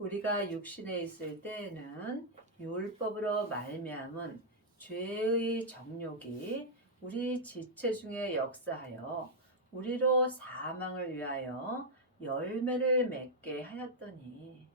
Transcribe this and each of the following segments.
우리가 육신에 있을 때에는 율법으로 말미암은 죄의 정욕이 우리 지체 중에 역사하여 우리로 사망을 위하여 열매를 맺게 하였더니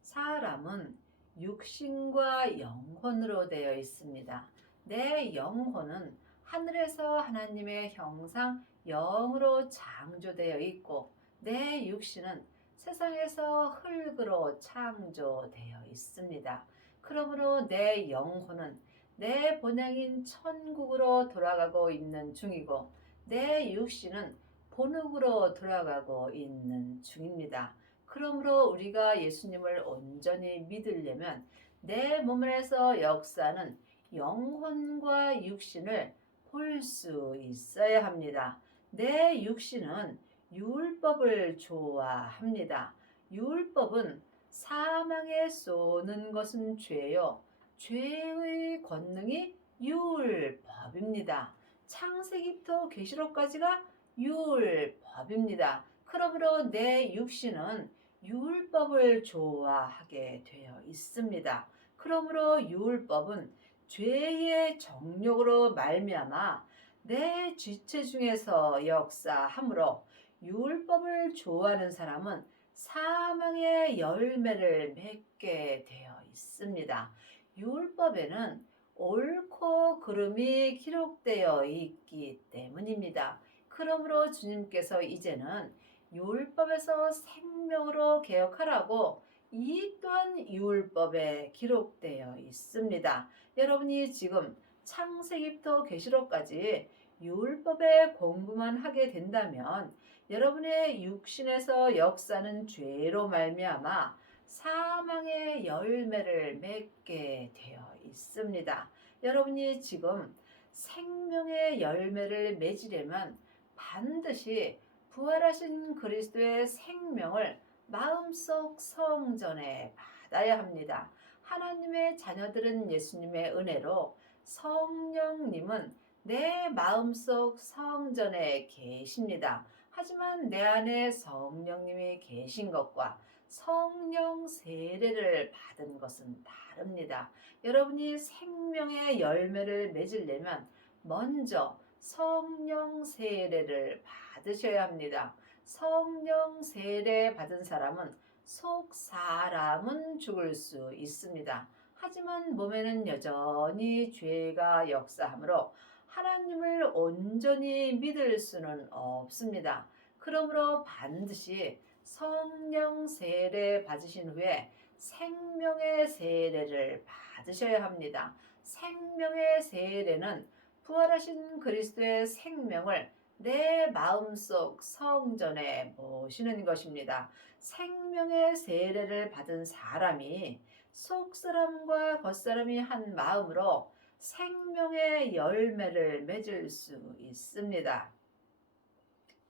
사람은 육신과 영혼으로 되어 있습니다. 내 영혼은 하늘에서 하나님의 형상 영으로 창조되어 있고 내 육신은 세상에서 흙으로 창조되어 있습니다. 그러므로 내 영혼은 내 본향인 천국으로 돌아가고 있는 중이고 내 육신은 본흙으로 돌아가고 있는 중입니다. 그러므로 우리가 예수님을 온전히 믿으려면 내 몸 안에서 역사는 영혼과 육신을 볼 수 있어야 합니다. 내 육신은 율법을 좋아합니다. 율법은 사망에 쏘는 것은 죄요. 죄의 권능이 율법입니다. 창세기부터 계시록까지가 율법입니다. 그러므로 내 육신은 율법을 좋아하게 되어 있습니다. 그러므로 율법은 죄의 정욕으로 말미암아 내 지체 중에서 역사하므로 율법을 좋아하는 사람은 사망의 열매를 맺게 되어 있습니다. 율법에는 옳고 그름이 기록되어 있기 때문입니다. 그러므로 주님께서 이제는 율법에서 생명으로 개혁하라고 이 또한 율법에 기록되어 있습니다. 여러분이 지금 창세기부터 계시록까지 율법의 공부만 하게 된다면 여러분의 육신에서 역사는 죄로 말미암아 사망의 열매를 맺게 되어 있습니다. 여러분이 지금 생명의 열매를 맺으려면 반드시 부활하신 그리스도의 생명을 마음속 성전에 받아야 합니다. 하나님의 자녀들은 예수님의 은혜로 성령님은 내 마음속 성전에 계십니다. 하지만 내 안에 성령님이 계신 것과 성령 세례를 받은 것은 다릅니다. 여러분이 생명의 열매를 맺으려면 먼저 성령 세례를 받으셔야 합니다. 성령 세례 받은 사람은 속 사람은 죽을 수 있습니다. 하지만 몸에는 여전히 죄가 역사하므로 하나님을 온전히 믿을 수는 없습니다. 그러므로 반드시 성령 세례 받으신 후에 생명의 세례를 받으셔야 합니다. 생명의 세례는 부활하신 그리스도의 생명을 내 마음속 성전에 모시는 것입니다. 생명의 세례를 받은 사람이 속사람과 겉사람이 한 마음으로 생명의 열매를 맺을 수 있습니다.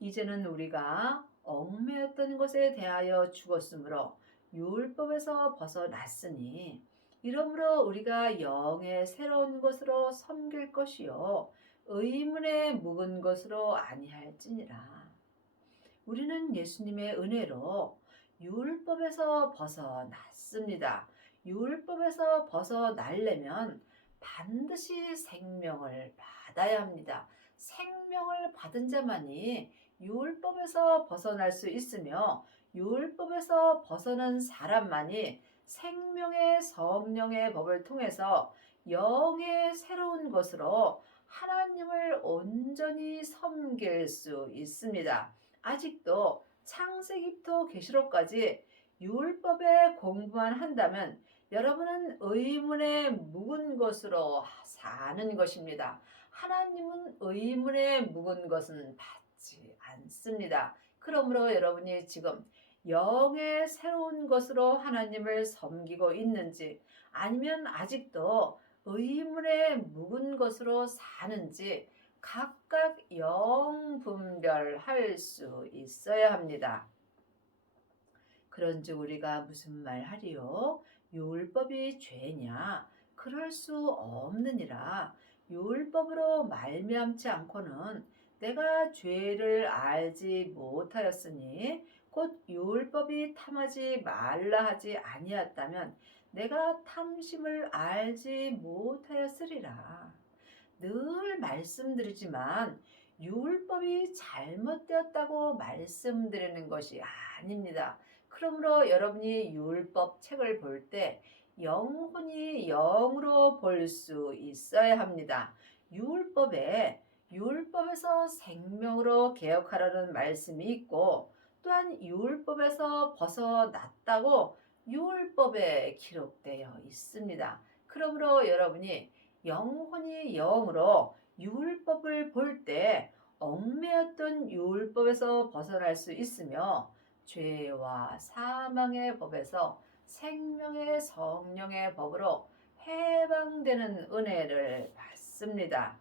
이제는 우리가 얽매였던 것에 대하여 죽었으므로 율법에서 벗어났으니 이러므로 우리가 영의 새로운 것으로 섬길 것이요 의문에 묵은 것으로 아니할지니라. 우리는 예수님의 은혜로 율법에서 벗어났습니다. 율법에서 벗어나려면 반드시 생명을 받아야 합니다. 생명을 받은 자만이 율법에서 벗어날 수 있으며 율법에서 벗어난 사람만이 생명의 성령의 법을 통해서 영의 새로운 것으로 하나님을 온전히 섬길 수 있습니다. 아직도 창세기부터 계시록까지 율법의 공부만 한다면 여러분은 의문에 묵은 것으로 사는 것입니다. 하나님은 의문에 묵은 것은 받지 않습니다. 그러므로 여러분이 지금 영의 새로운 것으로 하나님을 섬기고 있는지 아니면 아직도 의문에 묵은 것으로 사는지 각각 영 분별할 수 있어야 합니다. 그런즉 우리가 무슨 말하리요? 율법이 죄냐? 그럴 수 없느니라. 율법으로 말미암지 않고는 내가 죄를 알지 못하였으니 곧 율법이 탐하지 말라 하지 아니었다면 내가 탐심을 알지 못하였으리라. 늘 말씀드리지만 율법이 잘못되었다고 말씀드리는 것이 아닙니다. 그러므로 여러분이 율법 책을 볼 때 영혼이 영으로 볼 수 있어야 합니다. 율법에서 생명으로 개혁하라는 말씀이 있고 또한 율법에서 벗어났다고 율법에 기록되어 있습니다. 그러므로 여러분이 영혼이 영으로 율법을 볼 때 얽매였던 율법에서 벗어날 수 있으며 죄와 사망의 법에서 생명의 성령의 법으로 해방되는 은혜를 받습니다.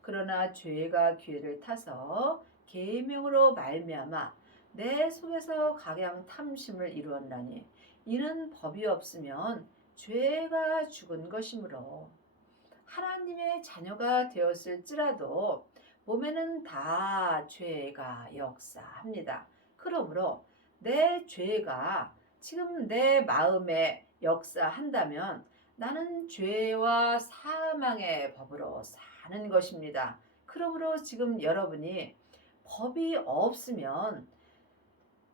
그러나 죄가 기회를 타서 계명으로 말미암아 내 속에서 각양 탐심을 이루었나니 이는 법이 없으면 죄가 죽은 것이므로 하나님의 자녀가 되었을지라도 몸에는 다 죄가 역사합니다. 그러므로 내 죄가 지금 내 마음에 역사한다면 나는 죄와 사망의 법으로 사는 것입니다. 그러므로 지금 여러분이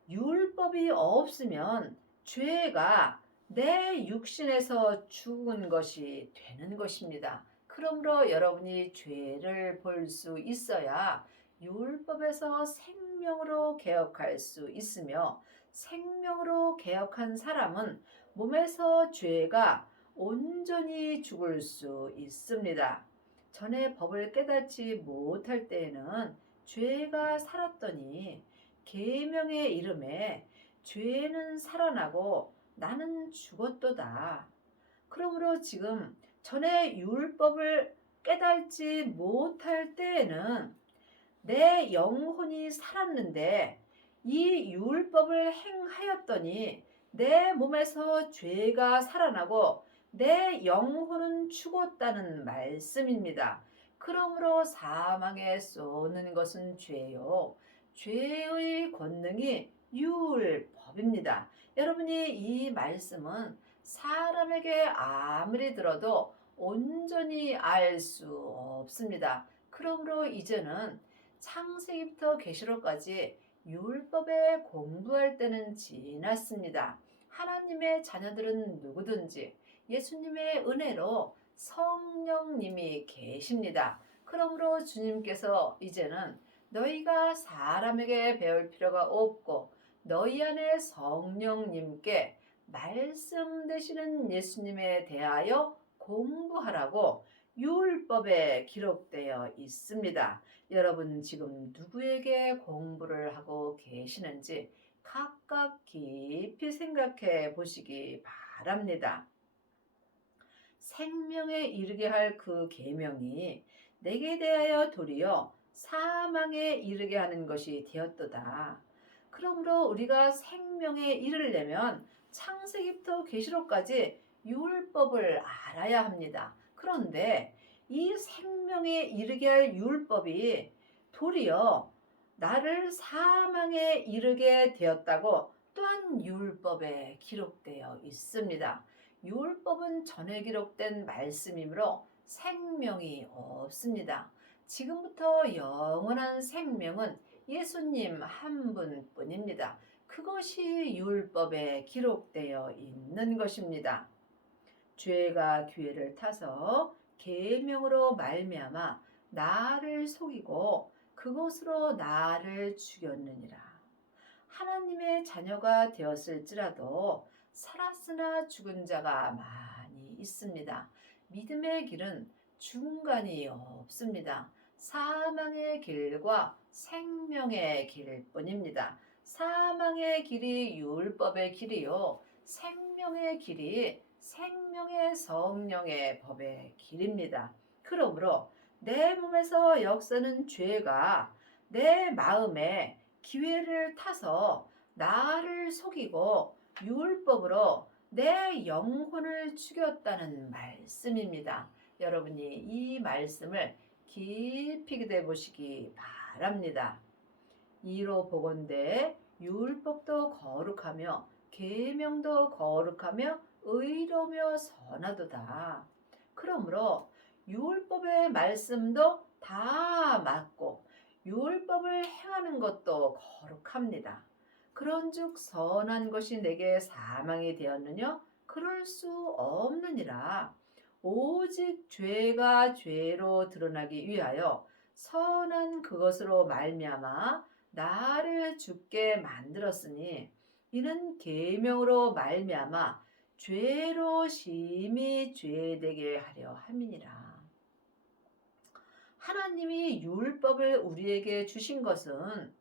율법이 없으면 죄가 내 육신에서 죽은 것이 되는 것입니다. 그러므로 여러분이 죄를 볼 수 있어야 율법에서 생명으로 개혁할 수 있으며 생명으로 개혁한 사람은 몸에서 죄가 온전히 죽을 수 있습니다. 전에 법을 깨닫지 못할 때에는 죄가 살았더니 계명의 이름에 죄는 살아나고 나는 죽었도다. 그러므로 지금 전에 율법을 깨닫지 못할 때에는 내 영혼이 살았는데 이 율법을 행하였더니 내 몸에서 죄가 살아나고 내 영혼은 죽었다는 말씀입니다. 그러므로 사망에 쏘는 것은 죄요. 죄의 권능이 율법입니다. 여러분이 이 말씀은 사람에게 아무리 들어도 온전히 알 수 없습니다. 그러므로 이제는 창세기부터 계시록까지 율법에 공부할 때는 지났습니다. 하나님의 자녀들은 누구든지 예수님의 은혜로 성령님이 계십니다. 그러므로 주님께서 이제는 너희가 사람에게 배울 필요가 없고 너희 안에 성령님께 말씀 되시는 예수님에 대하여 공부하라고 율법에 기록되어 있습니다. 여러분 지금 누구에게 공부를 하고 계시는지 각각 깊이 생각해 보시기 바랍니다. 생명에 이르게 할 그 계명이 내게 대하여 도리어 사망에 이르게 하는 것이 되었도다. 그러므로 우리가 생명에 이르려면 창세기부터 계시록까지 율법을 알아야 합니다. 그런데 이 생명에 이르게 할 율법이 도리어 나를 사망에 이르게 되었다고 또한 율법에 기록되어 있습니다. 율법은 전에 기록된 말씀이므로 생명이 없습니다. 지금부터 영원한 생명은 예수님 한 분뿐입니다. 그것이 율법에 기록되어 있는 것입니다. 죄가 기회를 타서 계명으로 말미암아 나를 속이고 그것으로 나를 죽였느니라. 하나님의 자녀가 되었을지라도 살았으나 죽은 자가 많이 있습니다. 믿음의 길은 중간이 없습니다. 사망의 길과 생명의 길뿐입니다. 사망의 길이 율법의 길이요. 생명의 길이 생명의 성령의 법의 길입니다. 그러므로 내 몸에서 역사는 죄가 내 마음에 기회를 타서 나를 속이고 율법으로 내 영혼을 죽였다는 말씀입니다. 여러분이 이 말씀을 깊이 기도해 보시기 바랍니다. 이로 보건대 율법도 거룩하며 계명도 거룩하며 의로며 선하도다. 그러므로 율법의 말씀도 다 맞고 율법을 행하는 것도 거룩합니다. 그런즉 선한 것이 내게 사망이 되었느냐? 그럴 수 없느니라. 오직 죄가 죄로 드러나기 위하여 선한 그것으로 말미암아 나를 죽게 만들었으니 이는 계명으로 말미암아 죄로 심히 죄되게 하려 함이니라. 하나님이 율법을 우리에게 주신 것은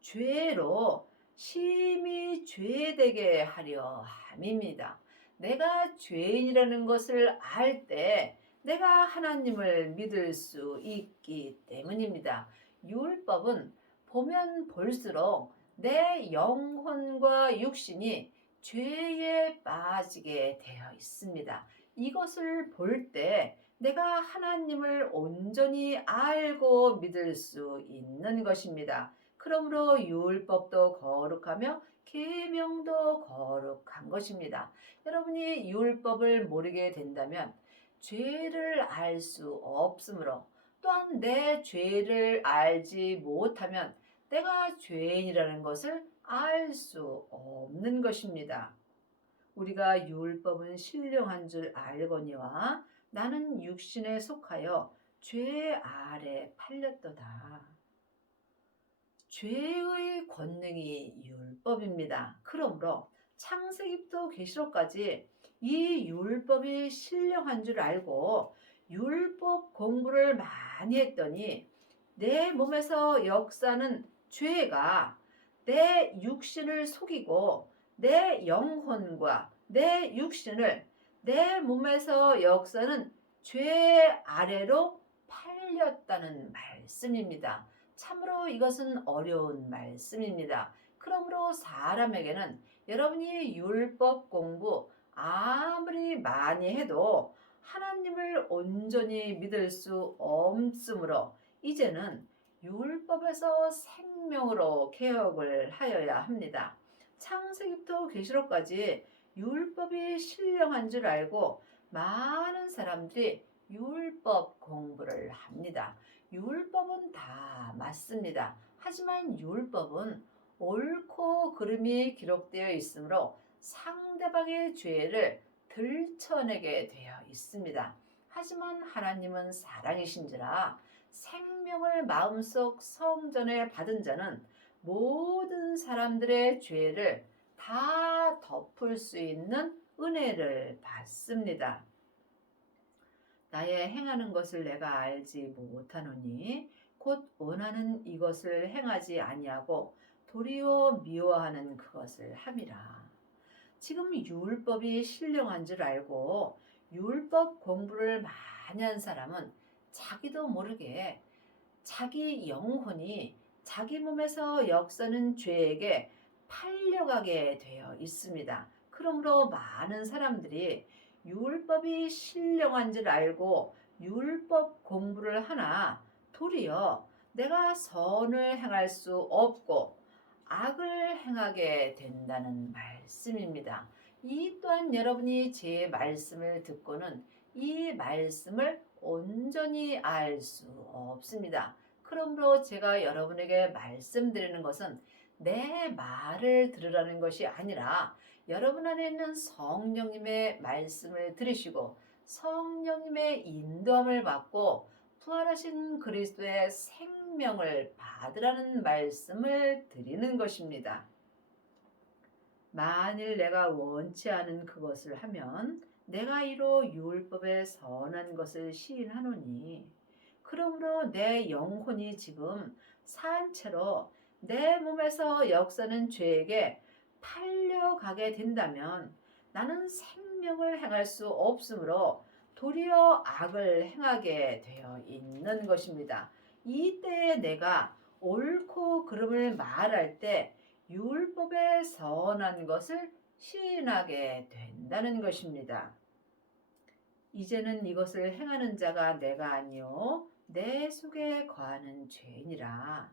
죄로 심히 죄되게 하려 함입니다. 내가 죄인이라는 것을 알 때 내가 하나님을 믿을 수 있기 때문입니다. 율법은 보면 볼수록 내 영혼과 육신이 죄에 빠지게 되어 있습니다. 이것을 볼 때 내가 하나님을 온전히 알고 믿을 수 있는 것입니다. 그러므로 율법도 거룩하며 계명도 거룩한 것입니다. 여러분이 율법을 모르게 된다면 죄를 알 수 없으므로 또한 내 죄를 알지 못하면 내가 죄인이라는 것을 알 수 없는 것입니다. 우리가 율법은 신령한 줄 알거니와 나는 육신에 속하여 죄 아래 팔렸도다. 죄의 권능이 율법입니다. 그러므로 창세기부터 계시록까지 이 율법이 신령한 줄 알고 율법 공부를 많이 했더니 내 몸에서 역사는 죄가 내 육신을 속이고 내 영혼과 내 육신을 내 몸에서 역사는 죄 아래로 팔렸다는 말씀입니다. 참으로 이것은 어려운 말씀입니다. 그러므로 사람에게는 여러분이 율법 공부 아무리 많이 해도 하나님을 온전히 믿을 수 없으므로 이제는 율법에서 생명으로 개혁을 하여야 합니다. 창세기부터 계시록까지 율법이 신령한 줄 알고 많은 사람들이 율법 공부를 합니다. 율법은 다 맞습니다. 하지만 율법은 옳고 그름이 기록되어 있으므로 상대방의 죄를 들춰내게 되어 있습니다. 하지만 하나님은 사랑이신지라 생명을 마음속 성전에 받은 자는 모든 사람들의 죄를 다 덮을 수 있는 은혜를 받습니다. 나의 행하는 것을 내가 알지 못하노니 곧 원하는 이것을 행하지 아니하고 도리어 미워하는 그것을 함이라. 지금 율법이 신령한 줄 알고 율법 공부를 많이 한 사람은 자기도 모르게 자기 영혼이 자기 몸에서 역사는 죄에게 팔려가게 되어 있습니다. 그러므로 많은 사람들이 율법이 신령한 줄 알고 율법 공부를 하나 도리어 내가 선을 행할 수 없고 악을 행하게 된다는 말씀입니다. 이 또한 여러분이 제 말씀을 듣고는 이 말씀을 온전히 알 수 없습니다. 그러므로 제가 여러분에게 말씀드리는 것은 내 말을 들으라는 것이 아니라 여러분 안에 있는 성령님의 말씀을 들으시고 성령님의 인도함을 받고 부활하신 그리스도의 생명을 받으라는 말씀을 드리는 것입니다. 만일 내가 원치 않은 그것을 하면 내가 이로 율법의 선한 것을 시인하노니 그러므로 내 영혼이 지금 산채로 내 몸에서 역사는 죄에게 팔려가게 된다면 나는 생명을 행할 수 없으므로 도리어 악을 행하게 되어 있는 것입니다. 이때에 내가 옳고 그름을 말할 때 율법의 선한 것을 시인하게 된다는 것입니다. 이제는 이것을 행하는 자가 내가 아니요 내 속에 거하는 죄이니라.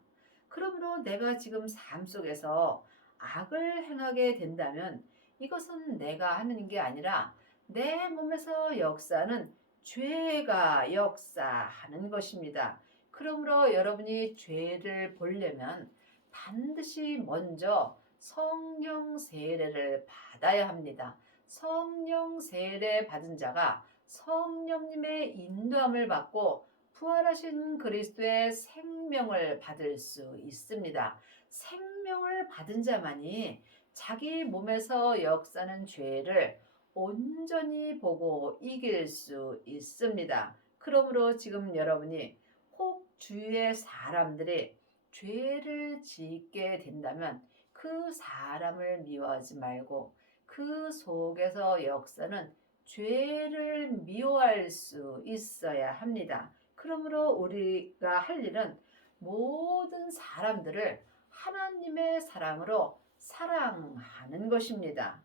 그러므로 내가 지금 삶 속에서 악을 행하게 된다면 이것은 내가 하는 게 아니라 내 몸에서 역사하는 죄가 역사하는 것입니다. 그러므로 여러분이 죄를 보려면 반드시 먼저 성령 세례를 받아야 합니다. 성령 세례 받은 자가 성령님의 인도함을 받고 부활하신 그리스도의 생명을 받을 수 있습니다. 생명을 받은 자만이 자기 몸에서 역사하는 죄를 온전히 보고 이길 수 있습니다. 그러므로 지금 여러분이 혹 주위의 사람들이 죄를 짓게 된다면 그 사람을 미워하지 말고 그 속에서 역사는 죄를 미워할 수 있어야 합니다. 그러므로 우리가 할 일은 모든 사람들을 하나님의 사랑으로 사랑하는 것입니다.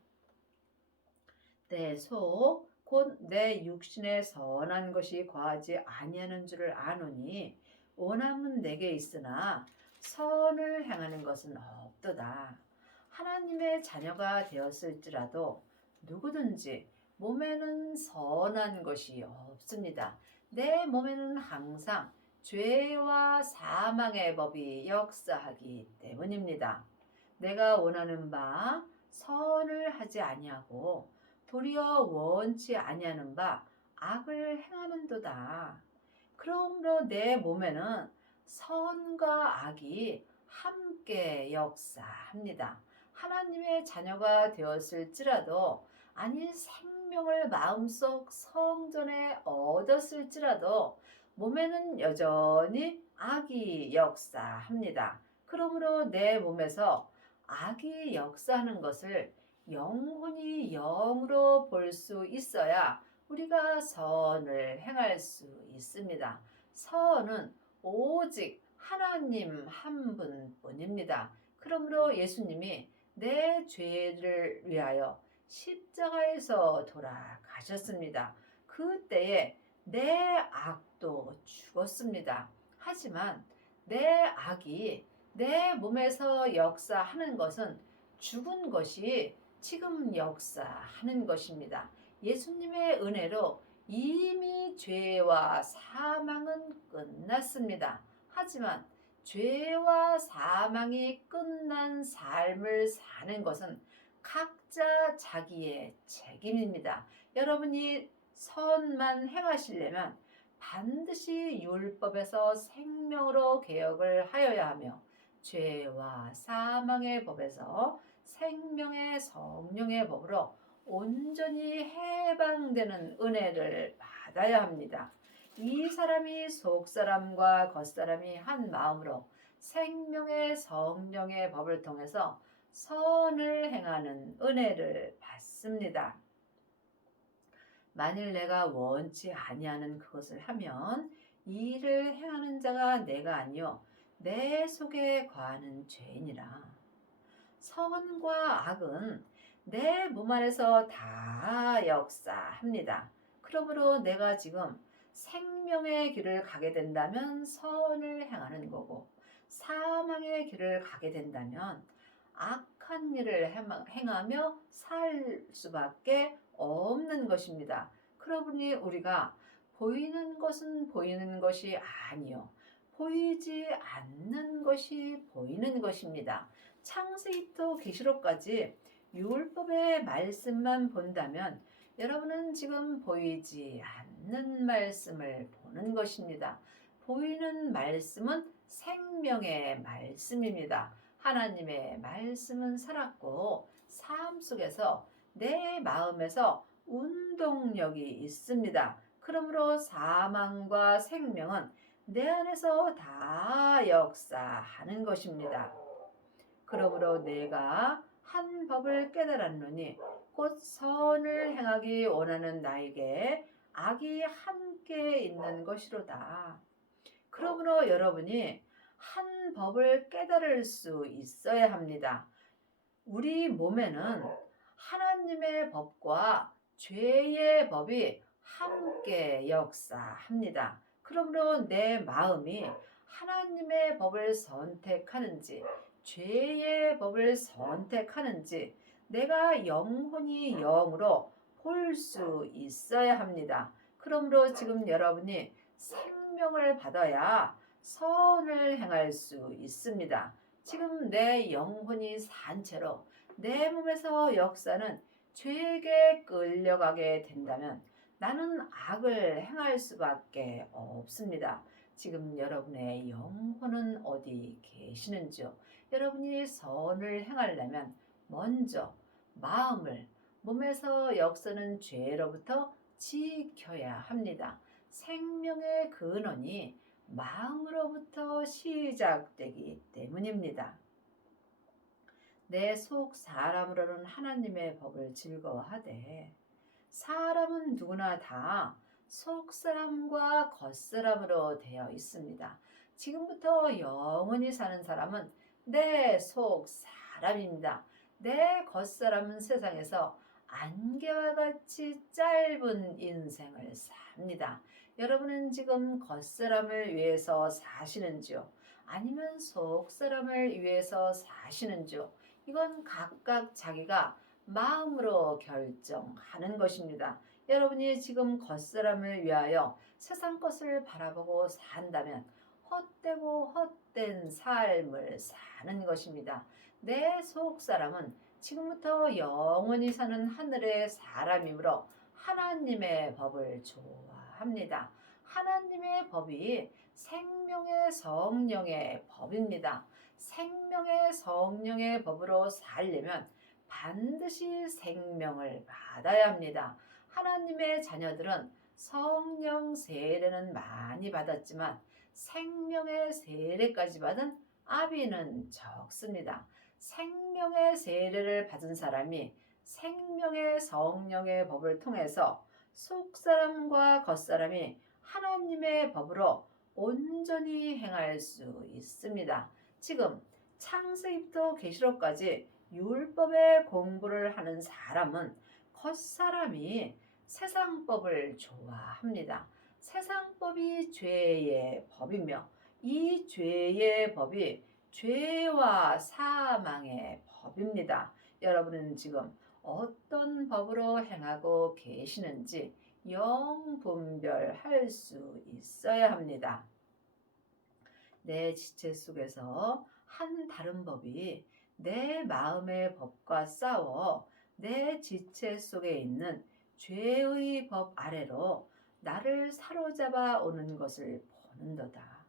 내 속 곧 내 육신에 선한 것이 거하지 아니하는 줄을 아노니 원함은 내게 있으나 선을 행하는 것은 없도다. 하나님의 자녀가 되었을지라도 누구든지 몸에는 선한 것이 없습니다. 내 몸에는 항상 죄와 사망의 법이 역사하기 때문입니다. 내가 원하는 바 선을 하지 아니하고 도리어 원치 아니하는 바 악을 행하는도다. 그러므로 내 몸에는 선과 악이 함께 역사합니다. 하나님의 자녀가 되었을지라도 아니 생명을 마음속 성전에 얻었을지라도 몸에는 여전히 악이 역사합니다. 그러므로 내 몸에서 악이 역사하는 것을 영혼이 영으로 볼 수 있어야 우리가 선을 행할 수 있습니다. 선은 오직 하나님 한 분뿐입니다. 그러므로 예수님이 내 죄를 위하여 십자가에서 돌아가셨습니다. 그때에 내 악도 죽었습니다. 하지만 내 악이 내 몸에서 역사하는 것은 죽은 것이 지금 역사하는 것입니다. 예수님의 은혜로 이미 죄와 사망은 끝났습니다. 하지만 죄와 사망이 끝난 삶을 사는 것은 각자 자기의 책임입니다. 여러분이 선만 행하시려면 반드시 율법에서 생명으로 개혁을 하여야 하며 죄와 사망의 법에서 생명의 성령의 법으로 온전히 해방되는 은혜를 받아야 합니다. 이 사람이 속사람과 겉사람이 한 마음으로 생명의 성령의 법을 통해서 선을 행하는 은혜를 받습니다. 만일 내가 원치 아니하는 그것을 하면 이 일을 행하는 자가 내가 아니요 내 속에 거하는 죄이니라. 선과 악은 내 몸 안에서 다 역사합니다. 그러므로 내가 지금 생명의 길을 가게 된다면 선을 행하는 거고 사망의 길을 가게 된다면 악한 일을 행하며 살 수밖에 없는 것입니다. 그러니 우리가 보이는 것은 보이는 것이 아니요 보이지 않는 것이 보이는 것입니다. 창세기부터 계시록까지 율법의 말씀만 본다면 여러분은 지금 보이지 않는 말씀을 보는 것입니다. 보이는 말씀은 생명의 말씀입니다. 하나님의 말씀은 살았고 삶 속에서 내 마음에서 운동력이 있습니다. 그러므로 사망과 생명은 내 안에서 다 역사하는 것입니다. 그러므로 내가 한 법을 깨달았노니 곧 선을 행하기 원하는 나에게 악이 함께 있는 것이로다. 그러므로 여러분이 한 법을 깨달을 수 있어야 합니다. 우리 몸에는 하나님의 법과 죄의 법이 함께 역사합니다. 그러므로 내 마음이 하나님의 법을 선택하는지 죄의 법을 선택하는지 내가 영혼이 영으로 볼 수 있어야 합니다. 그러므로 지금 여러분이 생명을 받아야 선을 행할 수 있습니다. 지금 내 영혼이 산 채로 내 몸에서 역사는 죄에게 끌려가게 된다면 나는 악을 행할 수밖에 없습니다. 지금 여러분의 영혼은 어디 계시는지요? 여러분이 선을 행하려면 먼저 마음을 몸에서 역사는 죄로부터 지켜야 합니다. 생명의 근원이 마음으로부터 시작되기 때문입니다. 내 속 사람으로는 하나님의 법을 즐거워하되 사람은 누구나 다 속사람과 겉사람으로 되어 있습니다. 지금부터 영원히 사는 사람은 내 속 사람입니다. 내 겉사람은 세상에서 안개와 같이 짧은 인생을 삽니다. 여러분은 지금 겉사람을 위해서 사시는지요? 아니면 속사람을 위해서 사시는지요? 이건 각각 자기가 마음으로 결정하는 것입니다. 여러분이 지금 겉사람을 위하여 세상 것을 바라보고 산다면 헛되고 헛된 삶을 사는 것입니다. 내 속사람은 지금부터 영원히 사는 하늘의 사람이므로 하나님의 법을 좋아합니다. 하나님의 법이 생명의 성령의 법입니다. 생명의 성령의 법으로 살려면 반드시 생명을 받아야 합니다. 하나님의 자녀들은 성령 세례는 많이 받았지만 생명의 세례까지 받은 아비는 적습니다. 생명의 세례를 받은 사람이 생명의 성령의 법을 통해서 속사람과 겉사람이 하나님의 법으로 온전히 행할 수 있습니다. 지금 창세기부터 계시록까지 율법의 공부를 하는 사람은 겉사람이 세상법을 좋아합니다. 세상법이 죄의 법이며 이 죄의 법이 죄와 사망의 법입니다. 여러분은 지금 어떤 법으로 행하고 계시는지 영분별할 수 있어야 합니다. 내 지체 속에서 한 다른 법이 내 마음의 법과 싸워 내 지체 속에 있는 죄의 법 아래로 나를 사로잡아 오는 것을 보는도다.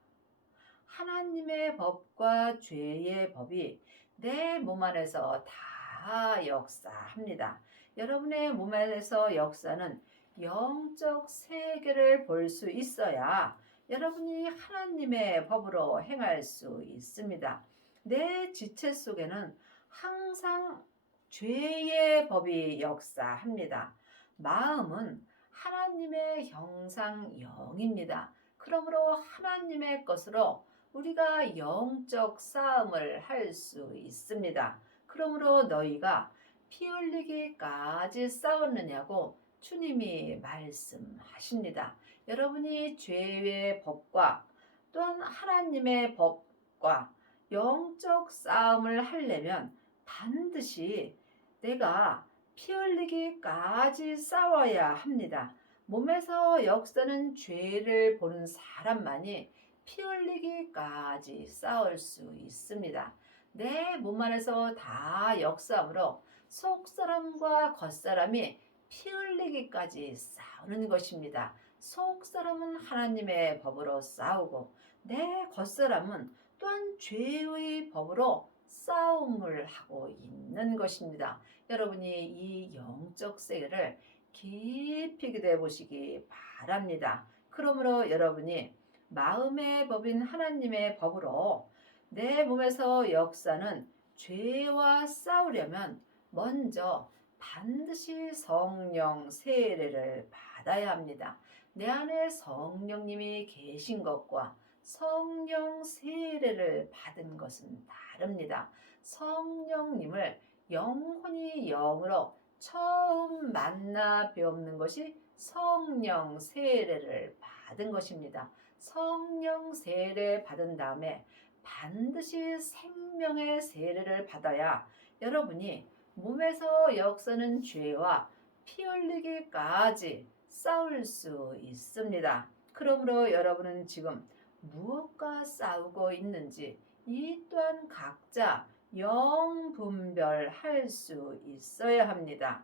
하나님의 법과 죄의 법이 내 몸 안에서 다 역사합니다. 여러분의 몸 안에서 역사는 영적 세계를 볼 수 있어야 여러분이 하나님의 법으로 행할 수 있습니다. 내 지체 속에는 항상 죄의 법이 역사합니다. 마음은 하나님의 형상영입니다. 그러므로 하나님의 것으로 우리가 영적 싸움을 할 수 있습니다. 그러므로 너희가 피 흘리기까지 싸웠느냐고 주님이 말씀하십니다. 여러분이 죄의 법과 또한 하나님의 법과 영적 싸움을 하려면 반드시 내가 피 흘리기까지 싸워야 합니다. 몸에서 역사는 죄를 보는 사람만이 피 흘리기까지 싸울 수 있습니다. 내 몸 안에서 다 역사함으로 속사람과 겉사람이 피 흘리기까지 싸우는 것입니다. 속사람은 하나님의 법으로 싸우고 내 겉사람은 또한 죄의 법으로 싸움을 하고 있는 것입니다. 여러분이 이 영적 세계를 깊이 기도해 보시기 바랍니다. 그러므로 여러분이 마음의 법인 하나님의 법으로 내 몸에서 역사는 죄와 싸우려면 먼저 반드시 성령 세례를 받아야 합니다. 내 안에 성령님이 계신 것과 성령 세례를 받은 것은 다릅니다. 성령님을 영혼이 영으로 처음 만나 뵈옵는 것이 성령 세례를 받은 것입니다. 성령 세례 받은 다음에 반드시 생명의 세례를 받아야 여러분이 몸에서 역사는 죄와 피 흘리기까지 싸울 수 있습니다. 그러므로 여러분은 지금 무엇과 싸우고 있는지 이 또한 각자 영분별할 수 있어야 합니다.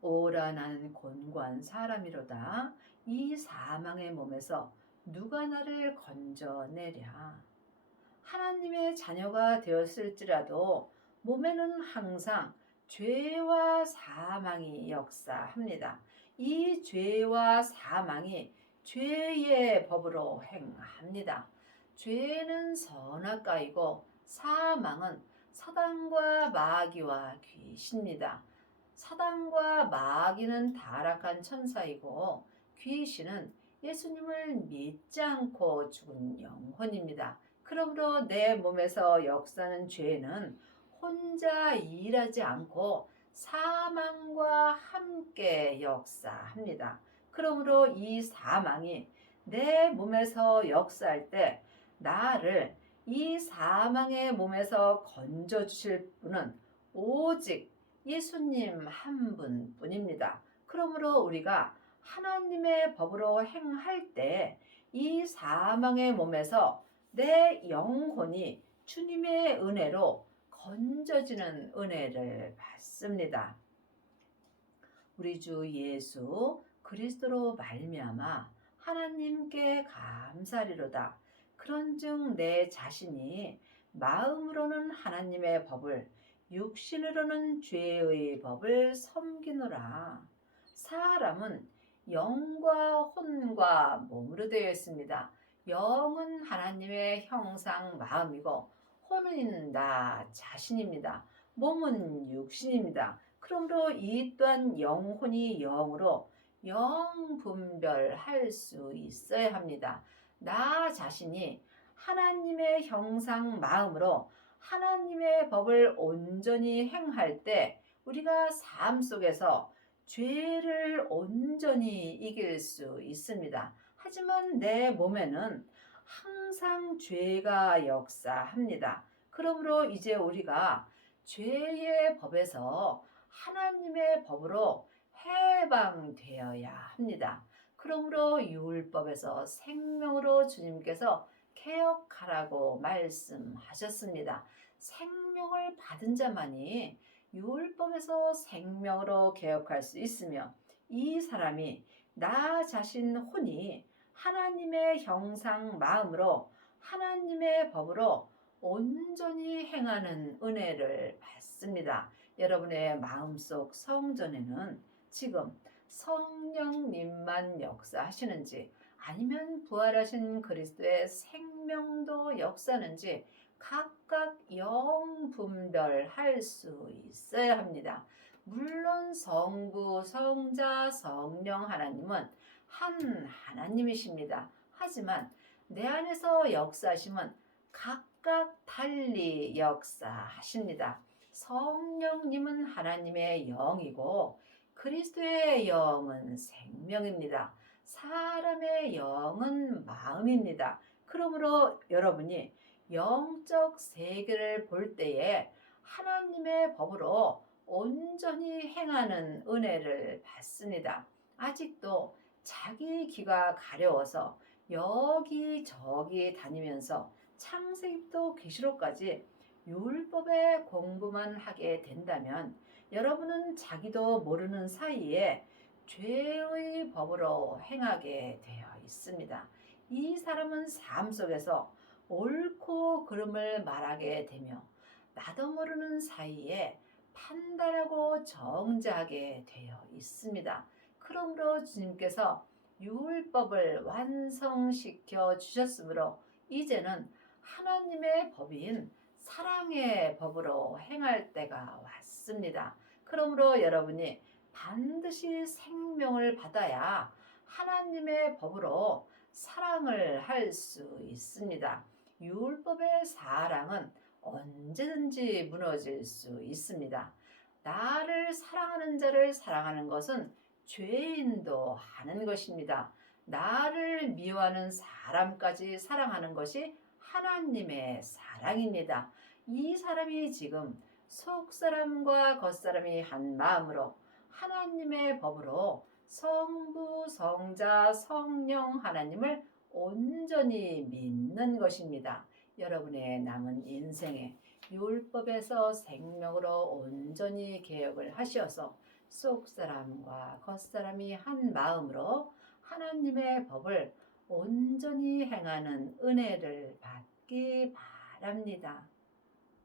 오라 나는 곤고한 사람이로다. 이 사망의 몸에서 누가 나를 건져내랴. 하나님의 자녀가 되었을지라도 몸에는 항상 죄와 사망이 역사합니다. 이 죄와 사망이 죄의 법으로 행합니다. 죄는 선악과이고 사망은 사단과 마귀와 귀신입니다. 사단과 마귀는 타락한 천사이고 귀신은 예수님을 믿지 않고 죽은 영혼입니다. 그러므로 내 몸에서 역사하는 죄는 혼자 일하지 않고 사망과 함께 역사합니다. 그러므로 이 사망이 내 몸에서 역사할 때 나를 이 사망의 몸에서 건져주실 분은 오직 예수님 한 분뿐입니다. 그러므로 우리가 하나님의 법으로 행할 때 이 사망의 몸에서 내 영혼이 주님의 은혜로 건져지는 은혜를 받습니다. 우리 주 예수 그리스도로 말미암아 하나님께 감사리로다. 그런즉 내 자신이 마음으로는 하나님의 법을 육신으로는 죄의 법을 섬기노라. 사람은 영과 혼과 몸으로 되어 있습니다. 영은 하나님의 형상 마음이고 혼은 나 자신입니다. 몸은 육신입니다. 그러므로 이 또한 영혼이 영으로 영분별할 수 있어야 합니다. 나 자신이 하나님의 형상 마음으로 하나님의 법을 온전히 행할 때 우리가 삶 속에서 죄를 온전히 이길 수 있습니다. 하지만 내 몸에는 항상 죄가 역사합니다. 그러므로 이제 우리가 죄의 법에서 하나님의 법으로 해방되어야 합니다. 그러므로 율법에서 생명으로 주님께서 개혁하라고 말씀하셨습니다. 생명을 받은 자만이 율법에서 생명으로 개혁할 수 있으며 이 사람이 나 자신 혼이 하나님의 형상 마음으로 하나님의 법으로 온전히 행하는 은혜를 받습니다. 여러분의 마음속 성전에는 지금 성령님만 역사하시는지 아니면 부활하신 그리스도의 생명도 역사하는지 각각 영분별할 수 있어야 합니다. 물론 성부, 성자, 성령 하나님은 한 하나님이십니다. 하지만 내 안에서 역사하심은 각각 달리 역사하십니다. 성령님은 하나님의 영이고 그리스도의 영은 생명입니다. 사람의 영은 마음입니다. 그러므로 여러분이 영적 세계를 볼 때에 하나님의 법으로 온전히 행하는 은혜를 받습니다. 아직도 자기 귀가 가려워서 여기저기 다니면서 창세기부터 계시록까지 율법의 공부만 하게 된다면 여러분은 자기도 모르는 사이에 죄의 법으로 행하게 되어 있습니다. 이 사람은 삶 속에서 옳고 그름을 말하게 되며 나도 모르는 사이에 판단하고 정죄하게 되어 있습니다. 그러므로 주님께서 율법을 완성시켜 주셨으므로 이제는 하나님의 법인 사랑의 법으로 행할 때가 왔습니다. 그러므로 여러분이 반드시 생명을 받아야 하나님의 법으로 사랑을 할 수 있습니다. 율법의 사랑은 언제든지 무너질 수 있습니다. 나를 사랑하는 자를 사랑하는 것은 죄인도 하는 것입니다. 나를 미워하는 사람까지 사랑하는 것이 하나님의 사랑입니다. 이 사람이 지금 속사람과 겉사람이 한 마음으로 하나님의 법으로 성부, 성자, 성령 하나님을 온전히 믿는 것입니다. 여러분의 남은 인생에 율법에서 생명으로 온전히 개혁을 하셔서 속사람과 겉사람이 한 마음으로 하나님의 법을 온전히 행하는 은혜를 받기 바랍니다.